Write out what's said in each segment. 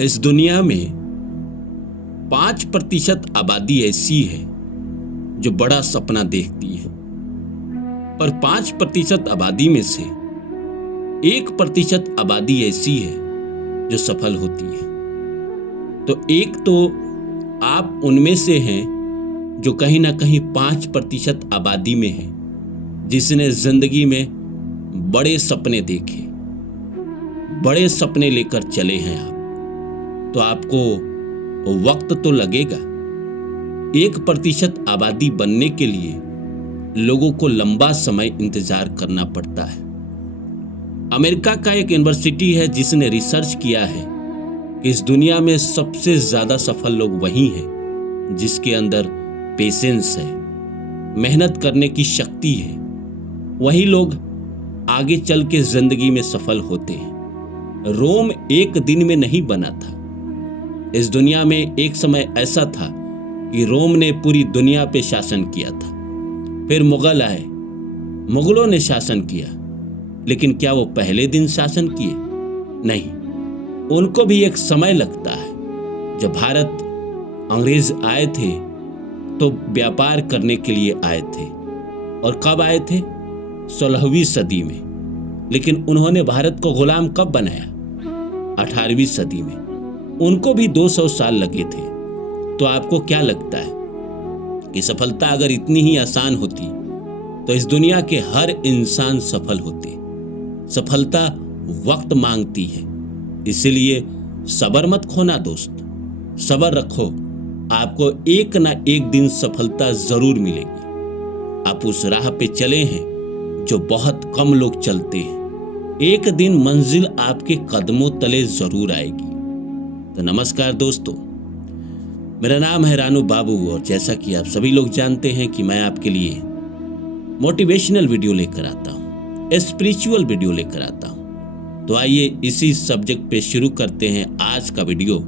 इस दुनिया में 5% आबादी ऐसी है जो बड़ा सपना देखती है, पर 5% आबादी में से 1% आबादी ऐसी है जो सफल होती है। तो एक तो आप उनमें से हैं जो कहीं ना कहीं 5% आबादी में है, जिसने जिंदगी में बड़े सपने देखे, बड़े सपने लेकर चले हैं आप। तो आपको वक्त तो लगेगा। 1% आबादी बनने के लिए लोगों को लंबा समय इंतजार करना पड़ता है। अमेरिका का एक यूनिवर्सिटी है जिसने रिसर्च किया है कि इस दुनिया में सबसे ज्यादा सफल लोग वही हैं जिसके अंदर पेशेंस है, मेहनत करने की शक्ति है। वही लोग आगे चल के जिंदगी में सफल होते हैं। रोम एक दिन में नहीं बना था। इस दुनिया में एक समय ऐसा था कि रोम ने पूरी दुनिया पे शासन किया था। फिर मुगल आए, मुगलों ने शासन किया, लेकिन क्या वो पहले दिन शासन किए? नहीं, उनको भी एक समय लगता है। जब भारत अंग्रेज आए थे तो व्यापार करने के लिए आए थे, और कब आए थे? 16वीं सदी में। लेकिन उन्होंने भारत को गुलाम कब बनाया? 18वीं सदी में। उनको भी 200 साल लगे थे। तो आपको क्या लगता है कि सफलता अगर इतनी ही आसान होती तो इस दुनिया के हर इंसान सफल होते? सफलता वक्त मांगती है, इसीलिए सब्र मत खोना दोस्त, सब्र रखो। आपको एक ना एक दिन सफलता जरूर मिलेगी। आप उस राह पे चले हैं जो बहुत कम लोग चलते हैं। एक दिन मंजिल आपके कदमों तले जरूर आएगी। तो नमस्कार दोस्तों, मेरा नाम है रानू बाबू, और जैसा कि आप सभी लोग जानते हैं कि मैं आपके लिए मोटिवेशनल वीडियो लेकर आता हूं, स्पिरिचुअल वीडियो लेकर आता हूं। तो आइए इसी सब्जेक्ट पे शुरू करते हैं आज का वीडियो।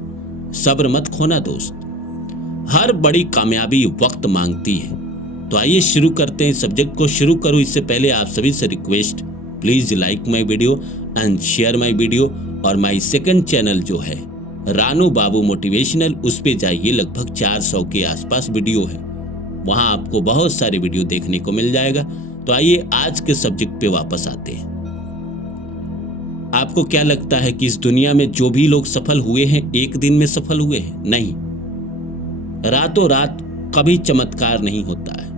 सब्र मत खोना दोस्त, हर बड़ी कामयाबी वक्त मांगती है। तो आइए शुरू करते हैं सब्जेक्ट को। शुरू करूं इससे पहले आप सभी से request, please like my video and share my video. और माय सेकंड चैनल जो है रानू बाबू मोटिवेशनल, उस पे जाइए। लगभग 400 के आसपास वीडियो है, वहां आपको बहुत सारे वीडियो देखने को मिल जाएगा। तो आइए आज के सब्जेक्ट पे वापस आते हैं। आपको क्या लगता है कि इस दुनिया में जो भी लोग सफल हुए हैं एक दिन में सफल हुए हैं? नहीं, रातों रात कभी चमत्कार नहीं होता है।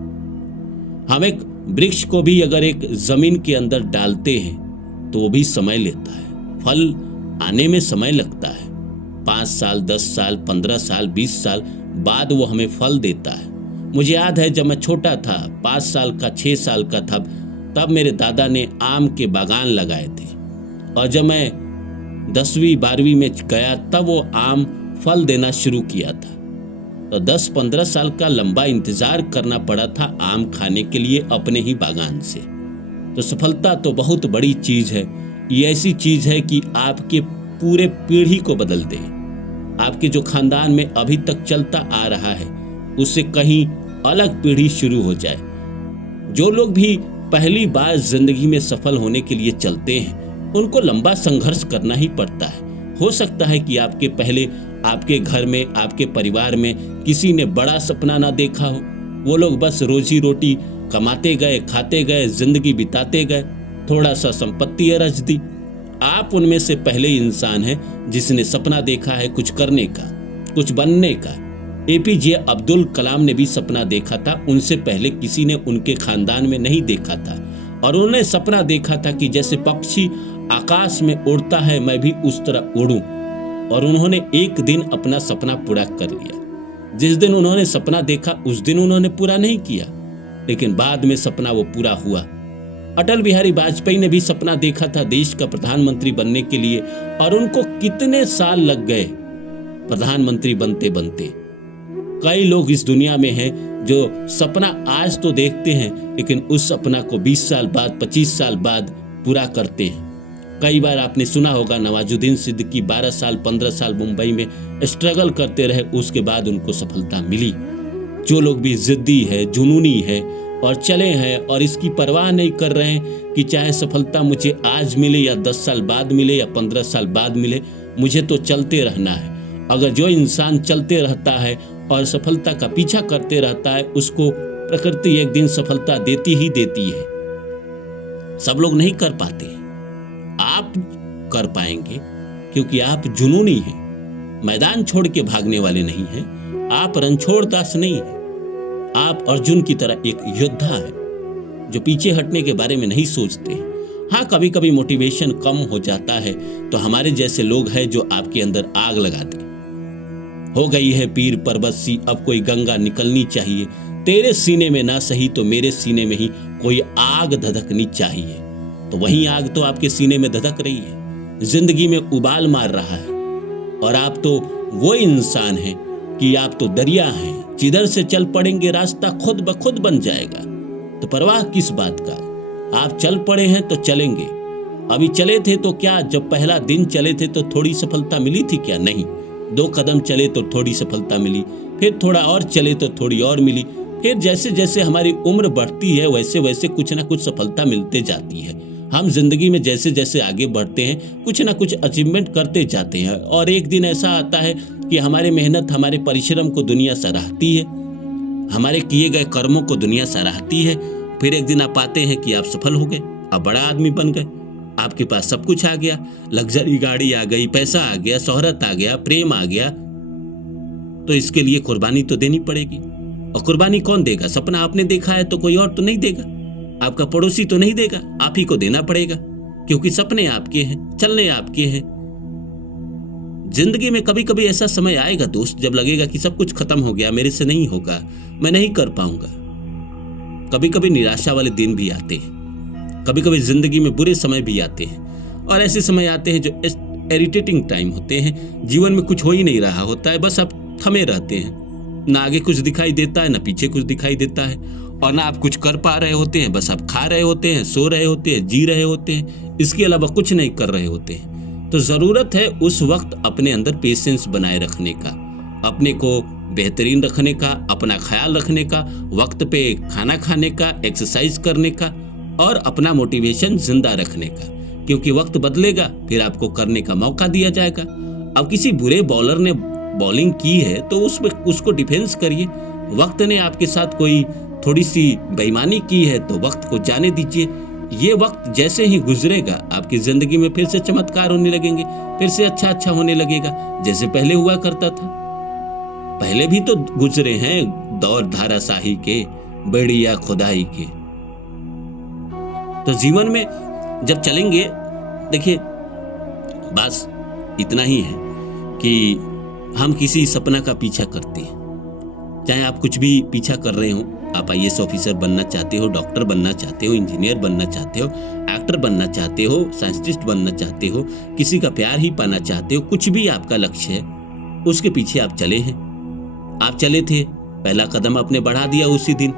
हम एक वृक्ष को भी अगर एक जमीन के अंदर डालते हैं तो वो भी समय लेता है, फल आने में समय लगता है। 5 साल, 10 साल, 15 साल, 20 साल बाद वो हमें फल देता है। मुझे याद है जब मैं छोटा था, 5 साल का, 6 साल का था, तब मेरे दादा ने आम के बागान लगाए थे, और जब मैं 10वीं 12वीं में गया तब वो आम फल देना शुरू किया था। तो 10-15 साल का लंबा इंतजार करना पड़ा था आम खाने के लिए अपने ही बागान से। तो सफलता तो बहुत बड़ी चीज है। ये ऐसी चीज है कि आपके पूरे पीढ़ी को बदल दे। आपके जो खानदान में अभी तक चलता आ रहा है उससे कहीं अलग पीढ़ी शुरू हो जाए। जो लोग भी पहली बार जिंदगी में सफल होने के लिए चलते हैं उनको लंबा संघर्ष करना ही पड़ता है। हो सकता है कि आपके पहले आपके घर में, आपके परिवार में किसी ने बड़ा सपना ना देखा हो। वो लोग बस रोजी रोटी कमाते गए, खाते गए, जिंदगी बिताते गए, थोड़ा सा संपत्ति रच दी। आप उनमें से पहले इंसान हैं जिसने सपना देखा है कुछ करने का, कुछ बनने का। एपीजे अब्दुल कलाम ने भी सपना देखा था, उनसे पहले किसी ने उनके खानदान में नहीं देखा था। और उन्होंने सपना देखा था कि जैसे पक्षी आकाश में उड़ता है मैं भी उस तरह उड़ूं। और उन्होंने एक दिन अपना सपना पूरा कर लिया। जिस दिन उन्होंने सपना देखा उस दिन उन्होंने पूरा नहीं किया, लेकिन बाद में सपना वो पूरा हुआ। अटल बिहारी वाजपेयी ने भी सपना देखा था देश का प्रधानमंत्री बनने के लिए, और उनको कितने साल लग गए प्रधानमंत्री बनते बनते। कई लोग इस दुनिया में हैं जो सपना आज तो देखते हैं, लेकिन उस सपना को 20 साल बाद, 25 साल बाद पूरा करते हैं। कई बार आपने सुना होगा नवाजुद्दीन सिद्दीकी 12 साल, 15 साल मुंबई में स्ट्रगल करते रहे, उसके बाद उनको सफलता मिली। जो लोग भी जिद्दी है, जुनूनी है और चले हैं और इसकी परवाह नहीं कर रहे हैं कि चाहे सफलता मुझे आज मिले या 10 साल बाद मिले या 15 साल बाद मिले, मुझे तो चलते रहना है। अगर जो इंसान चलते रहता है और सफलता का पीछा करते रहता है, उसको प्रकृति एक दिन सफलता देती ही देती है। सब लोग नहीं कर पाते, आप कर पाएंगे क्योंकि आप जुनूनी हैं, मैदान छोड़ के भागने वाले नहीं हैं, आप रणछोड़ दास नहीं हैं, आप अर्जुन की तरह एक योद्धा है जो पीछे हटने के बारे में नहीं सोचते। हाँ, कभी कभी मोटिवेशन कम हो जाता है तो हमारे जैसे लोग हैं जो आपके अंदर आग लगाते। हो गई है पीर पर्वत सी, अब कोई गंगा निकलनी चाहिए, तेरे सीने में ना सही तो मेरे सीने में ही कोई आग धधकनी चाहिए। तो वही आग तो आपके सीने में धधक रही है, जिंदगी में उबाल मार रहा है, और आप तो वो इंसान हैं कि आप तो दरिया हैं, जिधर से चल पड़ेंगे रास्ता खुद ब खुद बन जाएगा। तो परवाह किस बात का, आप चल पड़े हैं तो चलेंगे। अभी चले थे तो क्या, जब पहला दिन चले थे तो थोड़ी सफलता मिली थी क्या? नहीं। 2 कदम चले तो थोड़ी सफलता मिली, फिर थोड़ा और चले तो थोड़ी और मिली, फिर जैसे जैसे हमारी उम्र बढ़ती है वैसे वैसे कुछ ना कुछ सफलता मिलते जाती है। हम जिंदगी में जैसे जैसे आगे बढ़ते हैं कुछ ना कुछ अचीवमेंट करते जाते हैं, और एक दिन ऐसा आता है कि हमारे मेहनत, हमारे परिश्रम को दुनिया सराहती है, हमारे किए गए कर्मों को दुनिया सराहती है। फिर एक दिन आप पाते हैं कि आप सफल हो गए, आप बड़ा आदमी बन गए, आपके पास सब कुछ आ गया, लग्जरी गाड़ी आ गई, पैसा आ गया, शोहरत आ गया, प्रेम आ गया। तो इसके लिए कुर्बानी तो देनी पड़ेगी, और कुर्बानी कौन देगा? सपना आपने देखा है तो कोई और तो नहीं देगा, आपका पड़ोसी तो नहीं देगा, आप ही को देना पड़ेगा, क्योंकि सपने आपके हैं, चलने आपके हैं। जिंदगी में कभी कभी ऐसा समय आएगा दोस्त, जब लगेगा कि सब कुछ खत्म हो गया, मेरे से नहीं होगा, मैं नहीं कर पाऊंगा। कभी कभी निराशा वाले दिन भी आते हैं, कभी कभी जिंदगी में बुरे समय भी आते हैं, और ऐसे समय आते हैं जो इरिटेटिंग टाइम होते हैं। जीवन में कुछ हो ही नहीं रहा होता है, बस आप थमे रहते हैं, ना आगे कुछ दिखाई देता है, ना पीछे कुछ दिखाई देता है, और ना आप कुछ कर पा रहे होते हैं, बस आप खा रहे होते हैं, सो रहे होते हैं, जी रहे होते हैं, इसके अलावा कुछ नहीं कर रहे होते हैं। तो जरूरत है उस वक्त अपने अंदर पेशेंस बनाए रखने का, अपने को बेहतरीन रखने का, अपना ख्याल रखने का, वक्त पे खाना खाने का, एक्सरसाइज करने का, और अपना मोटिवेशन जिंदा रखने का, क्योंकि वक्त बदलेगा, फिर आपको करने का मौका दिया जाएगा। अब किसी बुरे बॉलर ने बॉलिंग की है तो उसको डिफेंस करिए। वक्त ने आपके साथ कोई थोड़ी सी बेईमानी की है तो वक्त को जाने दीजिए। ये वक्त जैसे ही गुजरेगा आपकी जिंदगी में फिर से चमत्कार होने लगेंगे, फिर से अच्छा होने लगेगा, जैसे पहले हुआ करता था। पहले भी तो गुजरे हैं दौर धाराशाही के, बढ़िया खुदाई के। तो जीवन में जब चलेंगे, देखिए बस इतना ही है कि हम किसी सपना का पीछा करते हैं, चाहे आप कुछ भी पीछा कर रहे हो, आप IAS ऑफिसर बनना चाहते हो, डॉक्टर बनना चाहते हो, इंजीनियर बनना चाहते हो, एक्टर बनना चाहते हो, साइंटिस्ट बनना चाहते हो, किसी का प्यार ही पाना चाहते हो, कुछ भी आपका लक्ष्य है, उसके पीछे आप चले हैं। आप चले थे, पहला कदम आपने बढ़ा दिया उसी दिन,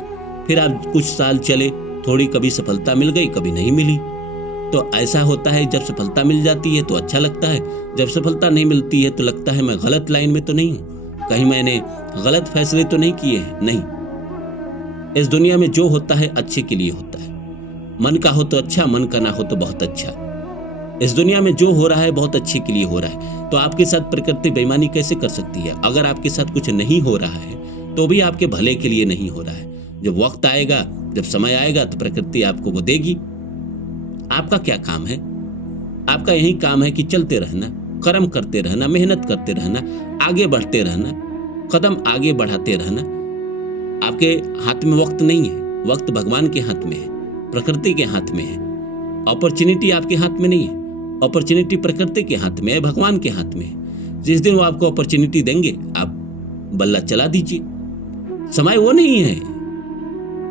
फिर आप कुछ साल चले, थोड़ी कभी सफलता मिल गई, कभी नहीं मिली। तो ऐसा होता है, जब सफलता मिल जाती है तो अच्छा लगता है, जब सफलता नहीं मिलती है तो लगता है मैं गलत लाइन में तो नहीं हूं, कहीं मैंने गलत फैसले तो नहीं किए हैं। नहीं, इस दुनिया में जो होता है अच्छे के लिए होता है। मन का हो तो अच्छा, मन का ना हो तो बहुत अच्छा। इस दुनिया में जो हो रहा है बहुत अच्छे के लिए हो रहा है। तो आपके साथ प्रकृति बेईमानी कैसे कर सकती है? अगर आपके साथ कुछ नहीं हो रहा है तो भी आपके भले के लिए नहीं हो रहा है। जब वक्त आएगा, जब समय आएगा तो प्रकृति आपको वो देगी। आपका क्या काम है? आपका यही काम है कि चलते रहना, कर्म करते रहना, मेहनत करते रहना, आगे बढ़ते रहना, कदम आगे बढ़ाते रहना। आपके हाथ में वक्त नहीं है, वक्त भगवान के हाथ में है, प्रकृति के हाथ में है। अपॉर्चुनिटी आपके हाथ में नहीं है, अपॉर्चुनिटी प्रकृति के हाथ में है, भगवान के हाथ में है। जिस दिन वो आपको अपॉर्चुनिटी देंगे आप बल्ला चला दीजिए। समय वो नहीं है,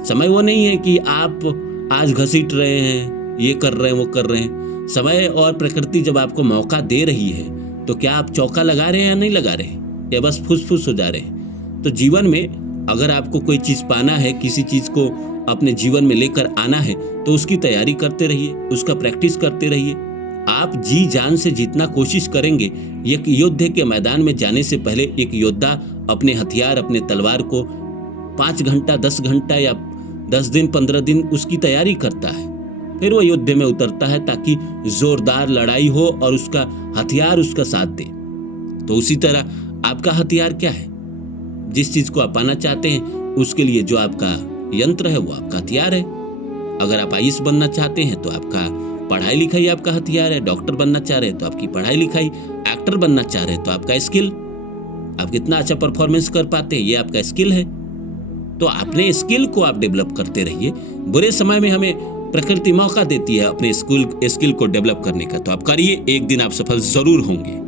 समय वो नहीं है कि आप आज घसीट रहे हैं, ये कर रहे हैं, वो कर रहे हैं। समय और प्रकृति जब आपको मौका दे रही है तो क्या आप चौका लगा रहे हैं या नहीं लगा रहे हैं, या बस फुस-फुस हो जा रहे हैं? तो जीवन में अगर आपको कोई चीज पाना है, किसी चीज को अपने जीवन में लेकर आना है तो उसकी तैयारी करते रहिए, उसका प्रैक्टिस करते रहिए। आप जी जान से जितना कोशिश करेंगे, एक युद्ध के मैदान में जाने से पहले एक योद्धा अपने हथियार, अपने तलवार को 5 घंटा, 10 घंटा या 10 दिन, 15 दिन उसकी तैयारी करता है। फिर वो युद्ध में उतरता है ताकि जोरदार लड़ाई हो और उसका हथियार उसका साथ दे। तो उसी तरह आपका हथियार क्या है? जिस चीज को आप पाना चाहते हैं उसके लिए जो आपका यंत्र है वो आपका हथियार है। अगर आप आईएएस बनना चाहते हैं तो आपका पढ़ाई लिखाई आपका हथियार है। डॉक्टर बनना चाह रहे हैं तो आपकी पढ़ाई लिखाई। एक्टर बनना चाह रहे हैं तो आपका स्किल, आप कितना अच्छा परफॉर्मेंस कर पाते हैं ये आपका स्किल है। तो अपने स्किल को आप डेवलप करते रहिए। बुरे समय में हमें प्रकृति मौका देती है अपने स्किल को डेवलप करने का, तो आप करिए, एक दिन आप सफल जरूर होंगे।